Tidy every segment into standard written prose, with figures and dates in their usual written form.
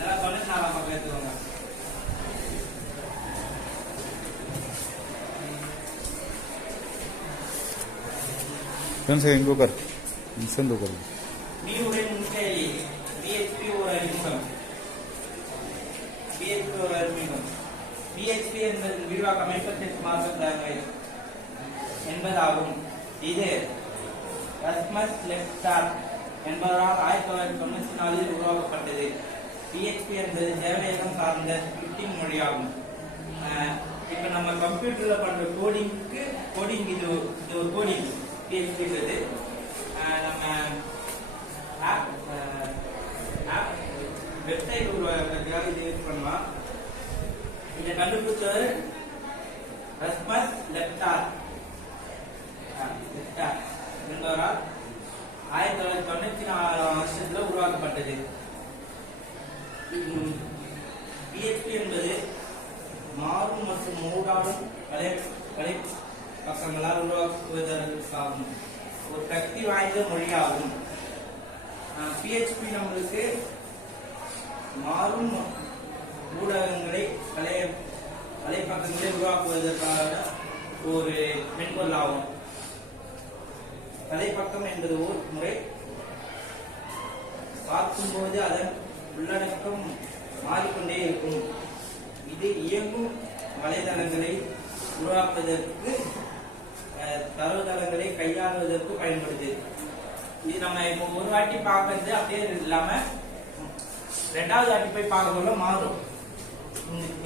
94 பக்கம் எடுத்துக்கோங்க. इनको कर दो कर நீருடைய முன்செயலி PHP ஒரு அறிமுகம். PHP ஒரு அறிமுகம். PHP என்பது விரிவாக்கம் 58 மார்க்கங்கள் என்பதாகும். இது ரஸ்மஸ் லெப்ஸ்டார் என்பவரால் 1994 உருவாக்கப்பட்டது. PHP என்பது சேவையகம் சார்ந்த ஸ்கிரிப்டிங் மொழியாகும். இப்ப நம்ம கம்ப்யூட்டர்ல பண்ற கோடிங் இது ஒரு கோடிங் PHP ன்றது. நம்ம வெப்சைட் உருவாக்குறதுக்காக இது யூஸ் பண்ணலாம். இதை கண்டுபிடிச்சவர் ரஸ்மஸ் லெப்ஸ்டார் என்பவரால் 1994 வருஷத்துல உருவாக்கப்பட்டது. PHP என்பது மாறும் மற்றும் மூடாடும் வலை பக்கங்களால் உருவாக்குவதற்காகும் ஒரு சக்தி வாய்ந்த மொழியாகும். PHP நம்மளுக்கு மாறும் ஊடகங்களை வலைப்பக்கங்களை உருவாக்குவதற்கான ஒரு மென்பொருள் ஆகும். வலைப்பக்கம் என்பது ஒரு முறை பார்க்கும்போது அதன் உள்ளடக்கம் மாறிக்கொண்டே இருக்கும். இது இயங்கும் வலைதளங்களை உருவாக்குவதற்கு தரவுதளங்களை கையாளுவதற்கு பயன்படுது. இது நம்ம இப்போ ஒரு வாட்டி பார்க்கறது அப்படியே இல்லாம ரெண்டாவது வாட்டி போய் பார்க்கறதுல மாறும்.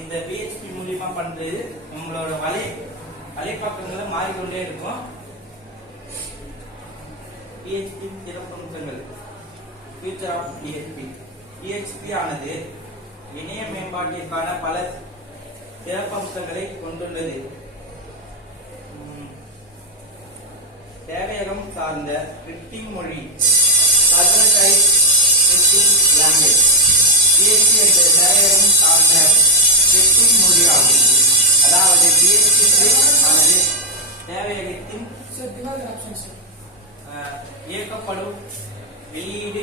இந்த PHP மூலியமா பண்றது நம்மளோட வலைப்பக்கங்களை மாறிக்கொண்டே இருக்கும். PHP சிறப்பம்சங்கள். ஃபியூச்சர் ஆஃப் PHP ஆனது இணைய மேம்பாட்டிற்கான பல சிறப்பம்சங்களை கொண்டுள்ளது. சேவையகம் சார்ந்த ஸ்கிரிப்டிங் மொழி லாங்குவேஜ். PHP என்ற சேவையகம் சார்ந்த ஸ்கிரிப்டிங் மொழி ஆகும். அதாவது PHP ஆனது சேவையகத்தின் இயக்கப்படும் வெளியீடு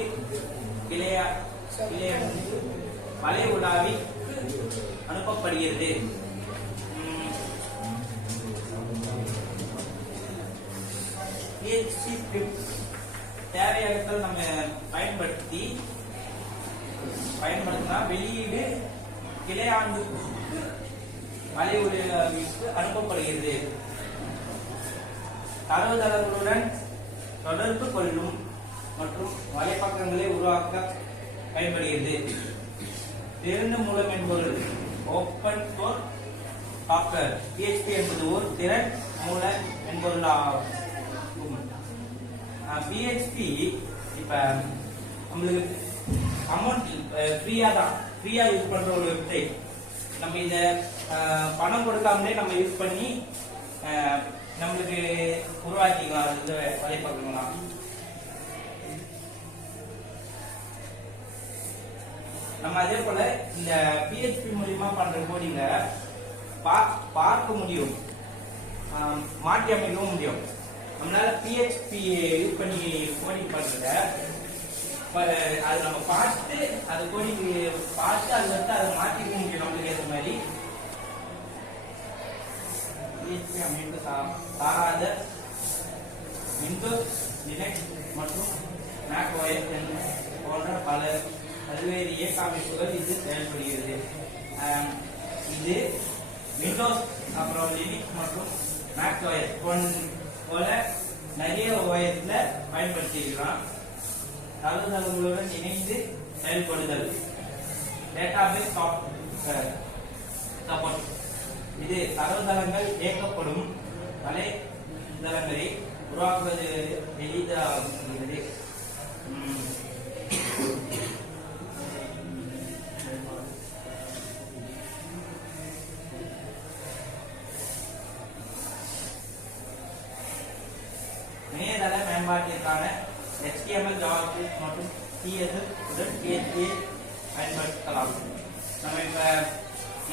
வலை உலாவி அனுப்பப்படுகிறது. PHP ஸ்கிரிப்ட் சேவையகத்தில் நம்ம பயன்படுத்தினா வெளியீடு கிளையாண்டுக்கு வலை உலாவிக்கு அனுப்பப்படுகிறது. தரவுதளங்களுடன் தொடர்பு கொள்ளும் மற்றும் வலைப்பக்கங்களை உருவாக்க பயன்படுகிறது. திறந்த மூல மென்பொருள் ஓப்பன் சோர்ஸ் சாஃப்ட்வேர். PHP என்பது ஒரு திறன் மூல மென்பொருள் ஆகும். PHP இப்ப நம்மளுக்கு அமௌண்ட் ஃப்ரீயா யூஸ் பண்ற ஒரு வெப்சைட். நம்ம இத பணம் கொடுக்காமலே நம்ம யூஸ் பண்ணி நம்மளுக்கு உருவாக்கிக்கலாம். இந்த வலைப்பக்கங்களாம் நம்ம அதே போல இந்த PHP மூலியமா பண்ற கோடிங்க பார்க்க முடியும், மாற்றி அமைக்கவும் முடியும். நம்மளால PHP யூஸ் பண்ணி கோடிங் பண்றத அது நம்ம பார்த்து அது கோடிங் பார்த்து அது வந்து அதை மாற்றிக்க முடியும் நம்மளுக்கு ஏற்ற மாதிரி. PHP அமைப்பு சாராத விண்டோஸ், லினக்ஸ் மற்றும் மேக் OS போன்ற பல்வேறு இயக்க அமைப்புகள் இது செயல்படுகிறது. இது விண்டோஸ் அப்புறம் லினக்ஸ் மற்றும் மேக் OS போல நிறைய OSல பயன்படுத்தியிருக்கலாம். தரவுதளங்களுடன் இணைந்து செயல்படுதல், டேட்டாபேஸ் சப்போர்ட். இது தரவுதளங்கள் இயக்கப்படும் வலைதளங்களை உருவாக்குவது எளிதாகிறது. இணையதள மேம்பாட்டிற்கான HTML, JavaScript மற்றும் CSS உடன் PHP பயன்படுத்தலாம். நம்ம இப்ப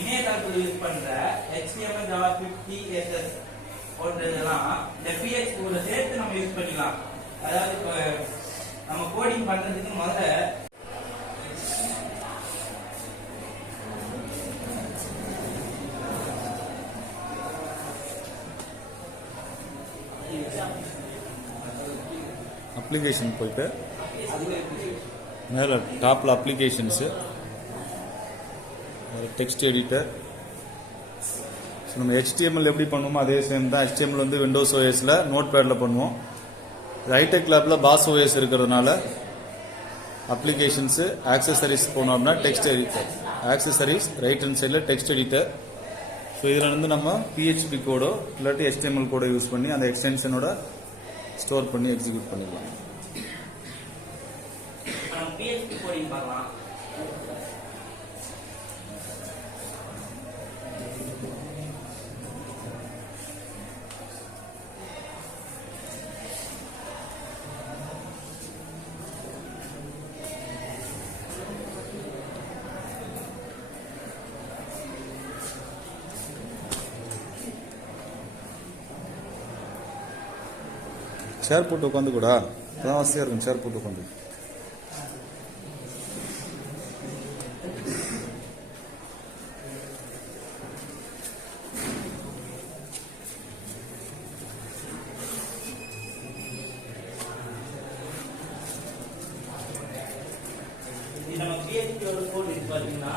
இணையதளத்தில் யூஸ் பண்ற HTML, JavaScript, CSS போன்றதெல்லாம் இந்த PHP கூட சேர்த்து நம்ம யூஸ் பண்ணிக்கலாம். அதாவது நம்ம கோடிங் பண்றதுக்கு முதல்ல அப்ளிகேஷன் போயிட்டு மேலே டாப்பில் அப்ளிகேஷன்ஸு, டெக்ஸ்ட் எடிட்டர். ஸோ நம்ம HTML எப்படி பண்ணுவோமோ அதே சேம் தான். HTML வந்து விண்டோஸ் OSல நோட் பேடில் பண்ணுவோம். ஹைடெக் லேபில் பாஸ் OS இருக்கிறதுனால அப்ளிகேஷன்ஸு, ஆக்சசரிஸ் போனோம் அப்படின்னா text editor, accessories right hand சைடில் டெக்ஸ்ட் எடிட்டர். ஸோ இதில் வந்து நம்ம PHP கோடோ இல்லாட்டி HTML கோடோ யூஸ் பண்ணி அந்த எக்ஸ்டென்ஷனோட ஸ்டோர் பண்ணி எக்ஸிக்யூட் பண்ணிடலாம். PHP கோடிங் பார்க்கலாம். சேர் போட்டு உட்காந்து கூட அதான் வசதியாக இருக்கும். சேர் போட்டு உட்காந்து நம்ம PHP கோட் இது பார்த்தீங்கன்னா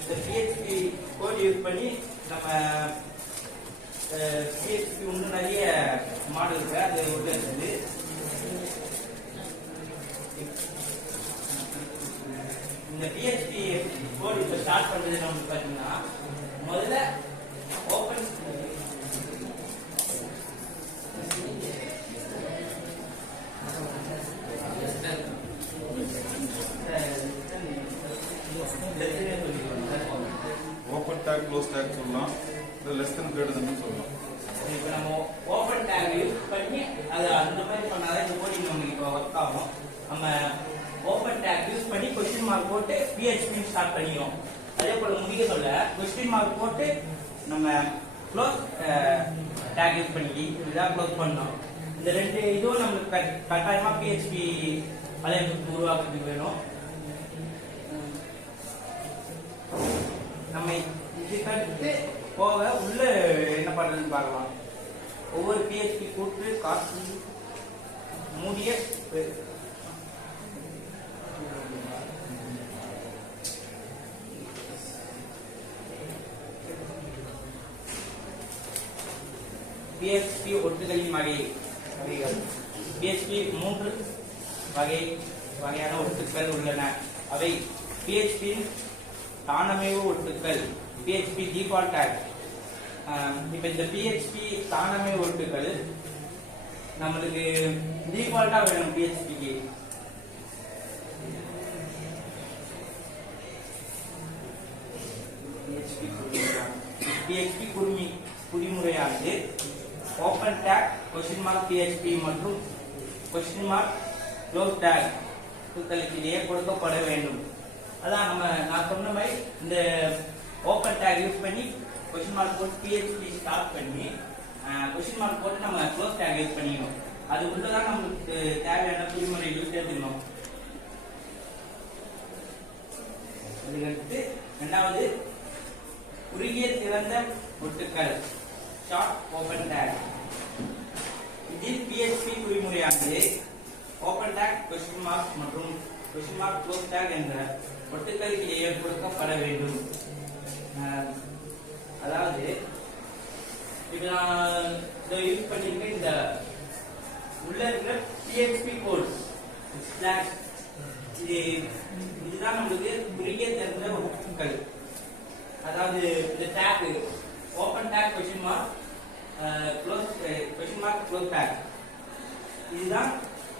இந்த PHP கோட் யூஸ் பண்ணி நம்ம PHP இன்னும் நிறைய மாடல் இருக்கு. அது உள்ள இருக்குது. இந்த PHP கோட் இப்போ ஸ்டார்ட் பண்றது நம்ம பார்த்தீங்கன்னா முதல்ல open open take close take சொல்லலாம், லெஸ் தென் கிரேட்டர் தென் சொல்லலாம். இப்போ நம்ம ஓப்பன் டேக் யூஸ் பண்ணி அது அந்த மாதிரி பண்ணாதான் இந்த கோடிங் நமக்கு இப்போ ஒர்க் ஆகும். நம்ம ஓப்பன் டேக் யூஸ் பண்ணி கொஸ்டின் மார்க் போட்டு PHP ஸ்டார்ட் பண்ணிடுவோம். அதே போல முடிக்க சொல்ல கொஸ்டின் மார்க் போட்டு நம்ம க்ளோஸ் டேக் யூஸ் பண்ணி இதான் க்ளோஸ் பண்ணோம். இந்த ரெண்டு இதுவும் நம்மளுக்கு கட்டாயமா PHP வலையமைப்பு உருவாக்குறதுக்கு வேணும். நம்ம இதுக்கடுத்து போக உள்ள என்ன பண்றதுன்னு பார்க்கலாம். ஒவ்வொரு PHP கூட்டு காசு மூடிய PHP ஒட்டுகளின் வகைகள். PHP 3 வகையான ஒட்டுக்கள் உள்ளன. அவை PHP தானமைவு ஒட்டுக்கள், PHP டிஃபால்ட் டேக். இப்ப இந்த PHP தானமைவு ஒட்டுக்கள் நம்மளுக்கு டிஃபால்ட்டா வேணும். PHP குறிமுறையானது open tag question mark PHP மற்றும் கொஸ்டின் மார்க் க்ளோஸ் டேக் இடையே கொடுக்கப்பட வேண்டும். அதான் நான் சொன்ன மாதிரி இந்த ஓப்பன் டேக் யூஸ் பண்ணி கொஸ்டின் மார்க் போட்டு PHP ஸ்டார்ட் பண்ணி கொஸ்டின் மார்க் போட்டு நம்ம க்ளோஸ் டேக் யூஸ் பண்ணிக்கணும். அது உள்ளதான் நமக்கு தேவையான குறிமுறைகள் சேர்த்துக்கணும். அதுக்கடுத்து இரண்டாவது குறுகிய திறந்த ஒட்டுக்கள், ஷார்ட் ஓப்பன் டேக். இதில் PHP குறிமுறையானது ஓப்பன் டேக் கொஸ்டின் மார்க் மற்றும் கொஸ்டின் மார்க் க்ளோஸ் டேக் என்ற ஒட்டுக்களுக்கு இடையே கொடுக்கப்பட வேண்டும். அதாவது இப்ப நான் இதை யூஸ் பண்ணிருக்கேன். இந்த உள்ள இருக்கிற PHP கோட் ஸ்லாஷ் இதுதான் நம்மளுக்கு குறுகிய திறந்த ஒட்டுக்கள். அதாவது இந்த take open tag question mark close question mark close take இதுதான்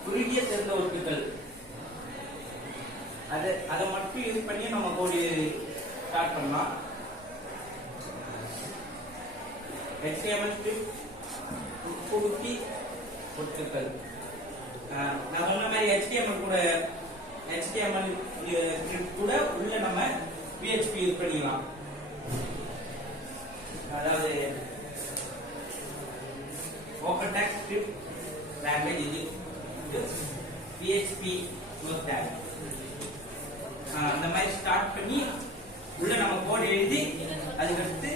குறுகிய திறந்த ஒட்டுக்கள். அதை மட்டும் யூஸ் பண்ணி நம்ம கோடி ஸ்டார்ட் பண்ணலாம். HTML ஸ்கிரிப்ட் உட்புகுத்தி ஒட்டுக்கள். நான் சொன்ன மாதிரி HTML ஸ்கிரிப்ட் கூட உள்ள நம்ம PHP யூஸ் பண்ணிக்கலாம். அதாவது ஓப்பன் டேக் ஸ்கிரிப்ட் லாங்குவேஜ் இது PHP க்ளோஸ் டேக். அந்த மாதிரி ஸ்டார்ட் பண்ணி உள்ள நம்ம கோட் எழுதி அதுக்கடுத்து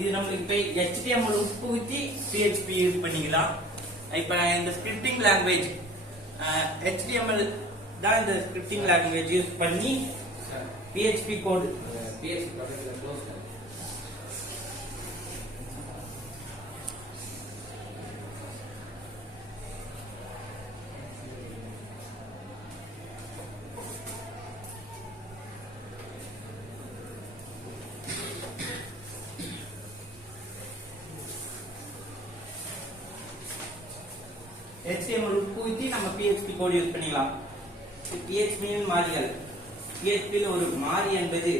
இது நம்மளுக்கு இப்ப HTML உட்புகுத்தி PHP யூஸ் பண்ணிக்கலாம். இப்ப நான் இந்த ஸ்கிரிப்டிங் லாங்குவேஜ் HTML தான் இந்த ஸ்கிரிப்டிங் லாங்குவேஜ் யூஸ் பண்ணி PHP கோட் HTML உட்புகுத்தி நம்ம PHP கோட் யூஸ் பண்ணிக்கலாம். PHP இன் மாறிகள். PHP ல ஒரு மாறி என்பது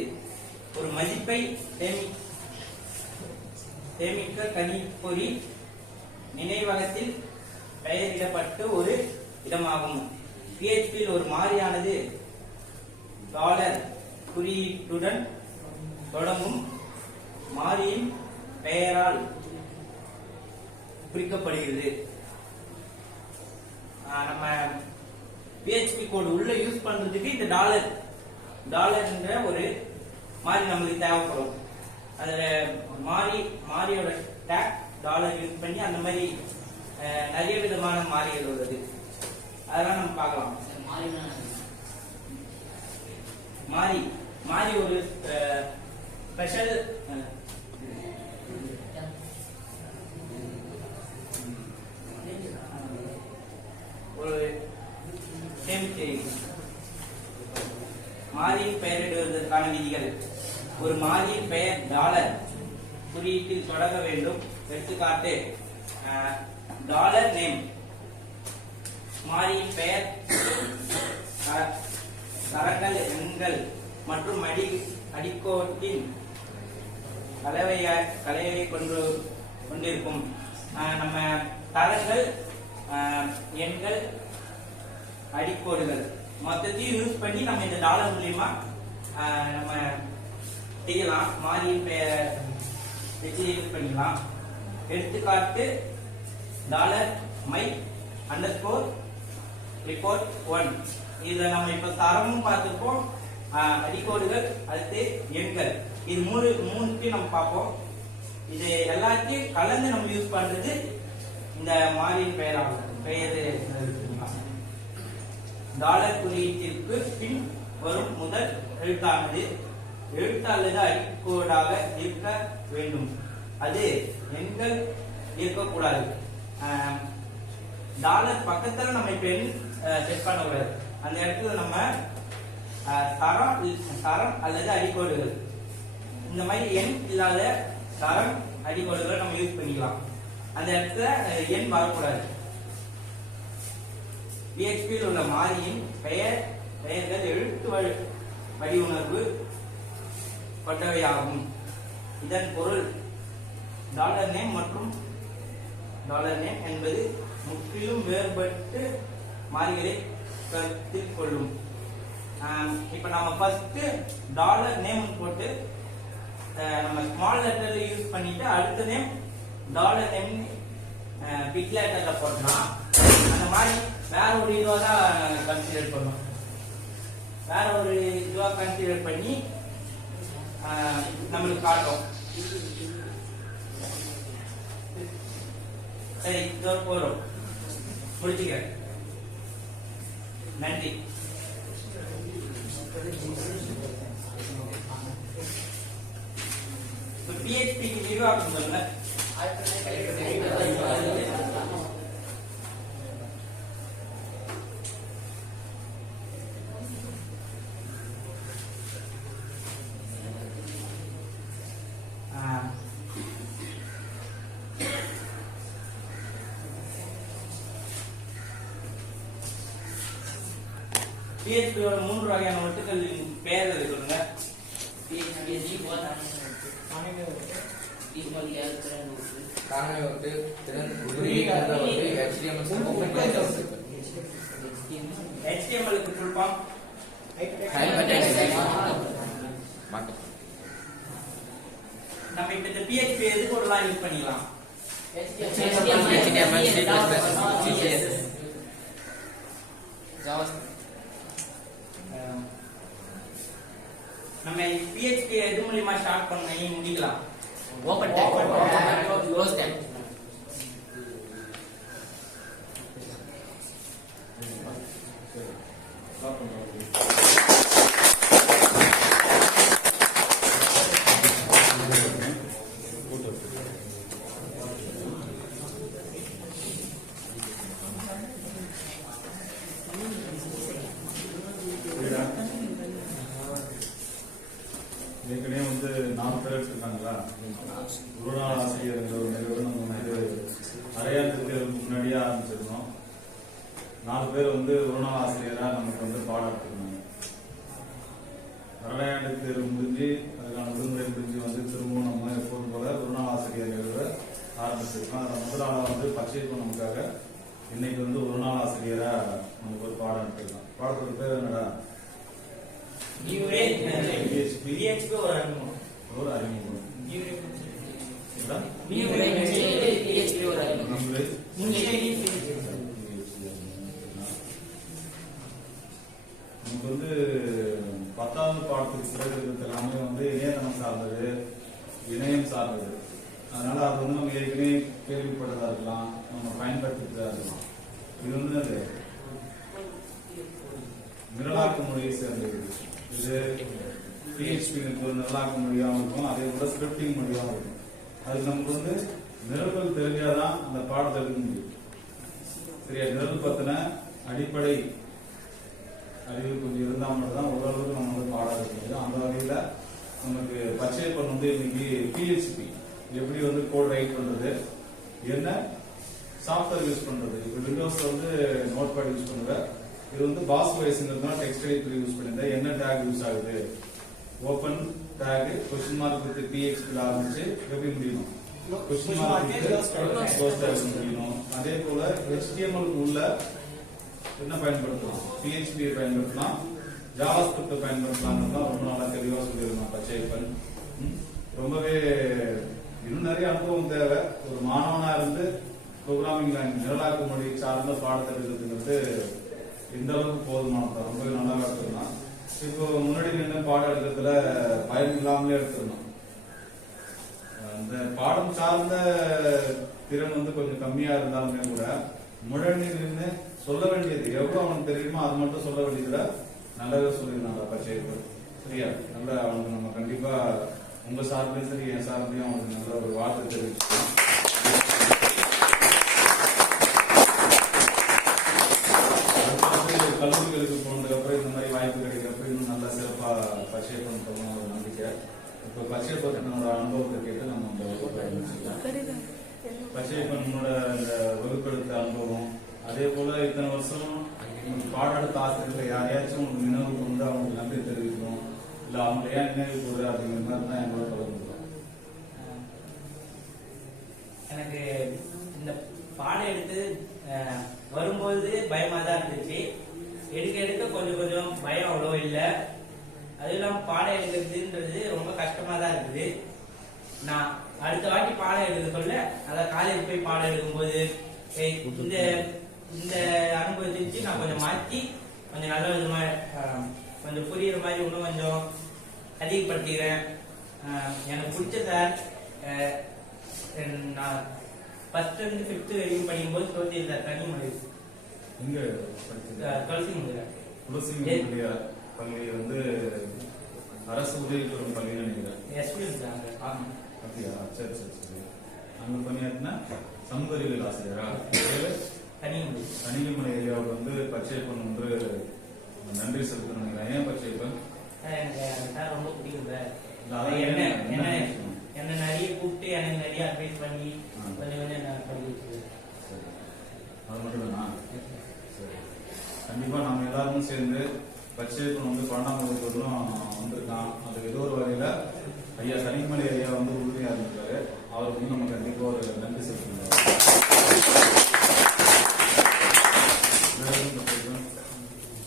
ஒரு மதிப்பை சேமிக்க கணிப்பொறி நினைவகத்தில் பெயரிடப்பட்ட ஒரு இடமாகும். PHP ல ஒரு மாறியானது டாலர் குறியீட்டுடன் தொடங்கும் மாறியின் பெயரால் குறிக்கப்படுகிறது. நம்ம PHP கோட் உள்ள யூஸ் பண்றதுக்கு இந்த டாலர்ன்ற ஒரு மாறி நமக்கு தேவைப்படும். அதுல மாறியோட டேக் டாலர் யூஸ் பண்ணி அந்த மாதிரி நிறைய விதமான மாறிகள் உள்ளது. அதெல்லாம் நம்ம பார்க்கலாம். மாறி ஒரு ஸ்பெஷல் ஒரு மாறியின் பெயரிடுவதற்கான விதிகள். ஒரு மாறியின் பெயர் டாலர் குறியீட்டில் தொடங்க வேண்டும். எடுத்துக்காட்டு டாலர் நேம். மாறியின் பெயர் தரங்கள் எண்கள் மற்றும் அடிக்கோட்டின் கலவையை கொண்டிருக்கும். நம்ம தரங்கள் எண்கள் அடிக்கோடுகள் மொத்தத்தையும் யூஸ் பண்ணி நம்ம இந்த டாலர் மூலியமா நம்ம செய்யலாம். மாறியின் பெயரை வச்சு யூஸ் பண்ணிக்கலாம். எடுத்துக்காட்டு டாலர் மை அண்டர்ஸ்கோர் ரிப்போர்ட் 1. இதுல நம்ம இப்ப தரமும் பார்த்துப்போம், அடிக்கோடுகள், அடுத்து எண்கள். இது மூணுத்தையும் நம்ம பார்ப்போம். இது எல்லாத்தையும் கலந்து நம்ம யூஸ் பண்றது இந்த மாறியின் பெயர் டாலர் குறியீட்டிற்கு பின் வரும் முதல் எழுத்தானது எழுத்து அல்லது அடிக்கோடாக இருக்க வேண்டும். அது எண்கள் இருக்கக்கூடாது. டாலர் பக்கத்துல நம்ம இப்ப எண் செட் பண்ணக்கூடாது. அந்த இடத்துல நம்ம தரம் அல்லது அடிக்கோடுகள், இந்த மாதிரி எண் இல்லாத தரம் அடிக்கோடுகளை நம்ம யூஸ் பண்ணிக்கலாம். அந்த இடத்துல எண் வரக்கூடாது. PHP யில் உள்ள மாறியின் பெயர்கள் எழுத்து வடிவுணர்வு கொண்டவையாகும். இதன் பொருள் டாலர் நேம் மற்றும் டாலர் நேம் என்பது முற்றிலும் வேறுபட்டு மாறிகளை கருத்தில் கொள்ளும். இப்ப நம்ம ஃபர்ஸ்ட் டாலர் நேம் போட்டு நம்ம ஸ்மால் லெட்டர்ல யூஸ் பண்ணிட்டு அடுத்த நேம் டாலர் நேம் பிக் லெட்டர்ல போட்டோம்னா அந்த மாதிரி வேற ஒரு இதுவா தான் கன்சிடர் பண்ணும். வேற ஒரு இதுவா கன்சிடர் பண்ணி நம்மளுக்கு காட்டும். சரி, இதோ போறோம், முடிச்சுக்கிறேன். நன்றி. PHP விரிவாக்கம் சொல்லுங்க. PHP ஓட 3 வகையான ஒட்டுகளின் பெயர் சொல்லுங்க. HTML க்கு ஃபுல் ஃபார்ம் நம்ம இப்ப இந்த PHP எதுக்கு ஒரு யூஸ் பண்ணிக்கலாம்? நம்ம PHP எது மூலமா ஸ்டார்ட் பண்ணி முடிக்கலாம்? Open take, close take. ஏற்கனவே வந்து 4 பேர் எடுத்துருக்காங்களா? ஒரு நாள் ஆசிரியர் என்ற ஒரு நிறுவனம் வந்து அரையாண்டுக்கு முன்னாடியே ஆரம்பிச்சிருந்தோம். 4 பேர் வந்து ஒரு நாள் ஆசிரியரா நமக்கு வந்து பாடம் எடுத்துருந்தாங்க. அரையாண்டுக்கு தேர்வு முடிஞ்சு அதுக்கான விடுமுறை முடிஞ்சு வந்து திரும்பவும் நம்ம எப்போதும் போல ஒரு நாள் ஆசிரியர் நிறுவ ஆரம்பிச்சிருக்கோம். அதை முதல் நாளா வந்து பச்சைப்பு நமக்காக இன்னைக்கு வந்து ஒரு நாள் ஆசிரியரா நமக்கு ஒரு பாடம் எடுத்துருக்கோம். பாடத்தோட பேர் என்னடா? PHP ஒரு அறிமுகம். ஒரு அறிமுகம். நமக்கு வந்து 10வது பாடத்துக்கு பிறகு இருக்கிறது எல்லாமே வந்து இணையதளம் சார்ந்தது, இணையம் சார்ந்தது. அதனால அது வந்து நம்ம ஏற்கனவே கேள்விப்பட்டதா இருக்கலாம், நம்ம பயன்படுத்திட்டதா இருக்கலாம். இது வந்து அது நிரலாக்க மொழியை சேர்ந்தது. இது PHP ஒரு நிரலாக்க மொழியாகவும் இருக்கும், அதே போல ஸ்கிரிப்டிங் மொழியாகவும் இருக்கும். அது நமக்கு வந்து நிரல்கள் தெரிஞ்சாதான் அந்த பாடத்தை எடுக்க முடியும். சரியா? நிரல் பத்தின அடிப்படை அறிவு கொஞ்சம் இருந்தா மட்டும்தான் ஓரளவுக்கு நம்ம வந்து பாடம் எடுக்க முடியும். அந்த வகையில நமக்கு பச்சையப்பன் வந்து இன்னைக்கு PHP எப்படி வந்து கோட் ரைட் பண்றது, என்ன சாஃப்ட்வேர் யூஸ் பண்றது. இப்ப விண்டோஸ்ல வந்து நோட் பேட் யூஸ் பண்ற, இது வந்து பாஸ் வைஸ்ங்கிறதுனால டெக்ஸ்ட் எடிட்டர் யூஸ் பண்ணிருந்தா என்ன டேக் யூஸ் ஆகுது, open take question mark with PHP ல ஆரம்பிச்சு எப்படி முடியும், கொஸ்டின் மார்க் க்ளோஸ் டேக் முடியணும். அதே போல HTML உள்ள என்ன பயன்படுத்தலாம், PHP பயன்படுத்தலாம், ஜாவாஸ்கிரிப்ட் பயன்படுத்தலாம். ரொம்ப நல்லா தெளிவா சொல்லியிருந்தோம் பச்சையப்பன். ரொம்பவே இன்னும் நிறைய அனுபவம் தேவை. ஒரு மாணவனா இருந்து ப்ரோக்ராமிங் லாங்குவேஜ் நிரலாக்க மொழி சார்ந்த பாடத்தை எடுக்கிறதுங்கிறது இந்த அளவுக்கு போதுமானது. ரொம்பவே நல்லா எடுத்துருந்தான். இப்போ முன்னாடி நின்று பாடம் எடுக்கிறதுல பயம் இல்லாமலே எடுத்துருந்தோம். அந்த பாடம் சார்ந்த திறன் வந்து கொஞ்சம் கம்மியா இருந்தாலுமே கூட முன்னாடி நின்று சொல்ல வேண்டியது எவ்வளவு அவனுக்கு தெரியுமோ அது மட்டும் சொல்ல வேண்டியதுல நல்லாவே சொல்லியிருந்தாங்க பச்சையப்பன். சரியா? நல்ல அவனுக்கு நம்ம கண்டிப்பா உங்க சார்பிலையும் சரி என் சார்பிலையும் அவனுக்கு நல்ல ஒரு வாழ்த்து தெரிவிச்சுக்கலாம். கல்லூரிகளுக்கு போனதுக்கு அப்புறம் இந்த மாதிரி வாய்ப்பு கிடைக்கிறப்ப இன்னும் நல்லா சிறப்பா பச்சையப்பன் போகணும் ஒரு நம்பிக்கை. இப்ப பச்சையப்பனோட அனுபவத்தை கேட்டு நம்ம அந்த வகுப்பை ஆரம்பிச்சுக்கலாம். பச்சையப்பனோட இந்த வகுப்பெடுத்த அனுபவம், அதே போல இத்தனை வருஷம் பாடம் எடுத்த ஆசிரியர்கள் யாரையாச்சும் உங்களுக்கு நினைவுக்கு வந்து அவங்களுக்கு நன்றி தெரிவிக்கணும், இல்ல அவங்க ஏன் நினைவு கூறு அப்படிங்கிற மாதிரி தான் எங்களோட பகிர்ந்துக்கலாம். எனக்கு இந்த பாடம் எடுத்து வரும்போது பயமா தான் இருந்துச்சு. எடுக்க எடுக்க கொஞ்சம் கொஞ்சம் பயம் அவ்வளோ இல்லை. அது இல்லாம பாடம் எடுக்கிறதுன்றது ரொம்ப கஷ்டமா தான் இருக்குது. நான் அடுத்த வாட்டி பாடம் எடுக்க சொல்ல, அதான் காலேஜ் போய் பாடம் எடுக்கும்போது இந்த இந்த அனுபவத்தை வச்சு நான் கொஞ்சம் மாற்றி கொஞ்சம் நல்ல விதமா கொஞ்சம் புரியுற மாதிரி இன்னும் கொஞ்சம் அதிகப்படுத்திக்கிறேன். எனக்கு பிடிச்ச சார், நான் ஃபர்ஸ்ட் இருந்து 5th வரைக்கும் படிக்கும்போது சோசியல் சார் கனிமொழி இங்க படிச்சீங்க? துளசி முருகன். துளசி பள்ளி வந்து அரசு உதவி பெறும் பள்ளின்னு நினைக்கிறேன். SPM sir. ஆமா. அப்படியா? சரி சரி சரி. அங்க பணியாற்றினா சமூக அறிவியல் ஆசிரியரா? கனிமொழி. கனிமலை ஐயாவுக்கு வந்து பச்சையப்பன் வந்து நன்றி செலுத்தணும் நினைக்கிறேன். ஏன் பச்சையப்பன்? எனக்கு சார் ரொம்ப பிடிக்கும் சார். அதான் என்ன நிறைய கூப்பிட்டு எனக்கு நிறைய அட்வைஸ் பண்ணி கொஞ்சம் கொஞ்சம் நான் பண்ணி வச்சுருக்கேன். சரி, அது மட்டும் தானா? சரி, கண்டிப்பா நம்ம எல்லாரும் சேர்ந்து பச்சையப்பன் வந்து 12ஆம் வகுப்பு வரலும் வந்திருக்கான். அது ஏதோ ஒரு வகையில ஐயா கனிமலை ஐயா வந்து உறுதியா இருந்திருக்காரு. அவருக்கு வந்து நம்ம கண்டிப்பா ஒரு நன்றி செலுத்தணும்.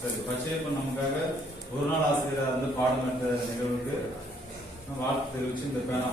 சரி, பச்சையப்பன் நமக்காக ஒரு நாள் ஆசிரியராக இருந்து பாடம் எடுத்த நிகழ்வுக்கு வாழ்த்து தெரிவிச்சு இந்த பேனா